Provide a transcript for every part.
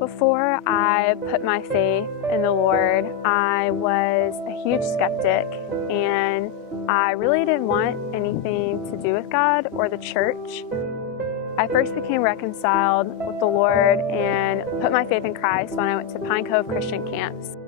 Before I put my faith in the Lord, I was a huge skeptic, and I really didn't want anything to do with God or the church. I first became reconciled with the Lord and put my faith in Christ when I went to Pine Cove Christian camps.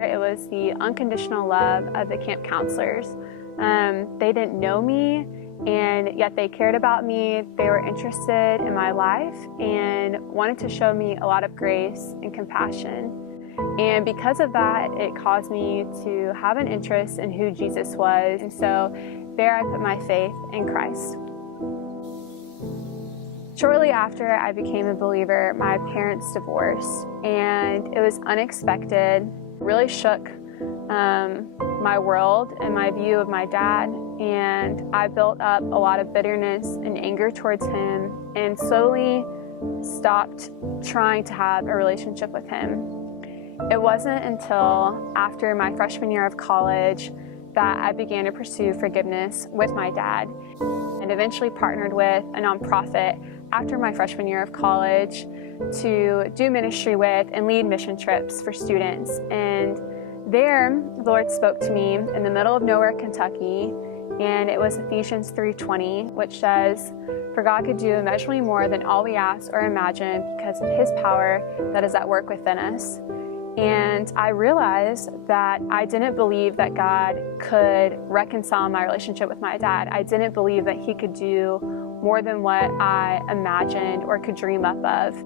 It was the unconditional love of the camp counselors. They didn't know me, and yet they cared about me. They were interested in my life and wanted to show me a lot of grace and compassion. And because of that, it caused me to have an interest in who Jesus was. And so there I put my faith in Christ. Shortly after I became a believer, my parents divorced, and it was unexpected. It really shook my world and my view of my dad, and I built up a lot of bitterness and anger towards him and slowly stopped trying to have a relationship with him. It wasn't until after my freshman year of college that I began to pursue forgiveness with my dad, and eventually partnered with a nonprofit after my freshman year of college to do ministry with and lead mission trips for students. And there, the Lord spoke to me in the middle of nowhere, Kentucky, and it was Ephesians 3:20, which says, "For God could do immeasurably more than all we ask or imagine because of His power that is at work within us." And I realized that I didn't believe that God could reconcile my relationship with my dad. I didn't believe that He could do more than what I imagined or could dream up of.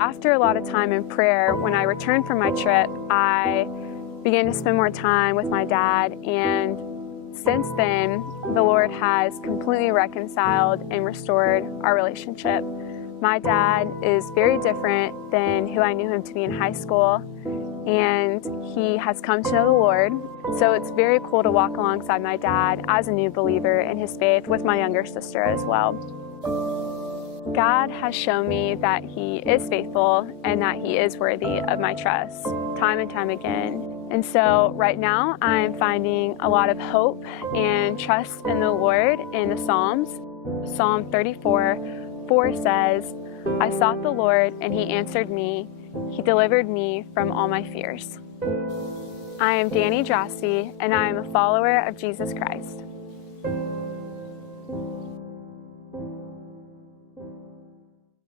After a lot of time in prayer, when I returned from my trip, I began to spend more time with my dad, and since then, the Lord has completely reconciled and restored our relationship. My dad is very different than who I knew him to be in high school, and he has come to know the Lord. So it's very cool to walk alongside my dad as a new believer in his faith with my younger sister as well. God has shown me that He is faithful and that He is worthy of my trust time and time again. And so right now I'm finding a lot of hope and trust in the Lord in the Psalms. Psalm 34:4 says, "I sought the Lord and He answered me. He delivered me from all my fears." I am Dani Droste, and I am a follower of Jesus Christ.